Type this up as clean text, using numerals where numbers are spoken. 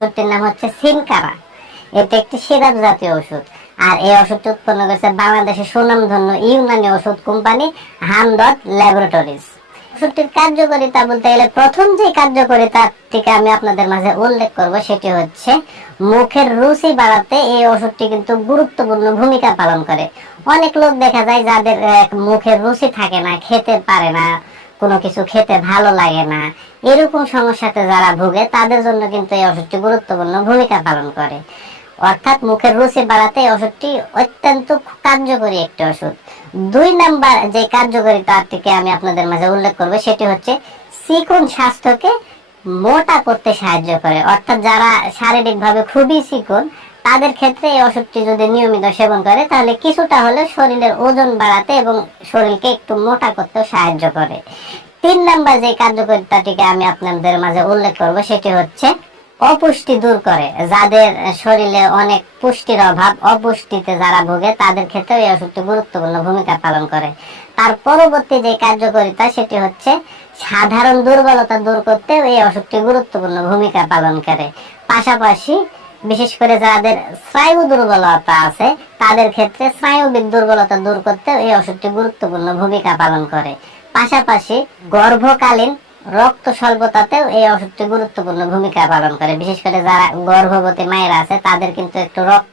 ওষুধটির নাম হচ্ছে সিনকারা। এটা একটি সিরাপ জাতীয় ওষুধ। আর এই ওষুধটি উৎপন্ন করেছে বাংলাদেশের সুনামধন্য ইউনানি ওষুধ কোম্পানি হামদর্দ ল্যাবরেটরিজ। ওষুধটির কার্যকারিতা বলতে গেলে প্রথম যে কার্যকারিতাটিকে আমি আপনাদের মাঝে উল্লেখ করব সেটি হচ্ছে মুখের রুচি বাড়াতে এই ওষুধটি কিন্তু গুরুত্বপূর্ণ ভূমিকা পালন করে। অনেক লোক দেখা যায় যাদের মুখের রুচি থাকে না, খেতে পারে না, কোনো কিছু খেতে ভালো লাগে না, এরকম সমস্যাতে যারা ভুগে তাদের জন্য কিন্তু এই ওষুধটি গুরুত্বপূর্ণ ভূমিকা পালন করে। অর্থাৎ মুখের রুচি বাড়াতে এই ওষুধটি অত্যন্ত কার্যকরী একটি ওষুধ। 2 নাম্বার যে কার্যকারিতাটিকে আমি আপনাদের মাঝে উল্লেখ করব সেটি হচ্ছে চিকন স্বাস্থ্যকে মোটা করতে সাহায্য করে। অর্থাৎ যারা শারীরিকভাবে খুবই চিকন তাদের ক্ষেত্রে এই ওষুধটি যদি নিয়মিত সেবন করে তাহলে কিছুটা হলে শরীরের ওজন বাড়াতে এবং শরীরকে একটু মোটা করতেও সাহায্য করে। 3 নাম্বার যে কার্যকারিতাটিকে আমি আপনাদের মাঝে উল্লেখ করব সেটি হচ্ছে অপুষ্টি দূর করে। যাদের শরীরে অনেক পুষ্টির অভাব, অপুষ্টিতে যারা ভোগে তাদের ক্ষেত্রে এই ওষুধটি গুরুত্বপূর্ণ ভূমিকা পালন করে। তার পরবর্তী যে কার্যকারিতা সেটি হচ্ছে সাধারণ দুর্বলতা দূর করতে এই ওষুধটি গুরুত্বপূর্ণ ভূমিকা পালন করে। পাশাপাশি বিশেষ করে যাদের স্নায়ু দুর্বলতা আছে তাদের ক্ষেত্রে স্নায়ুবিক দুর্বলতা দূর করতে এই ওষুধটি গুরুত্বপূর্ণ ভূমিকা পালন করে। পাশাপাশি গর্ভকালীন রক্ত স্বল্পতাতেও এই ওষুধটি গুরুত্বপূর্ণ ভূমিকা পালন করে। বিশেষ করে যারা গর্ভবতী মায়েরা আছে তাদের কিন্তু একটু রক্ত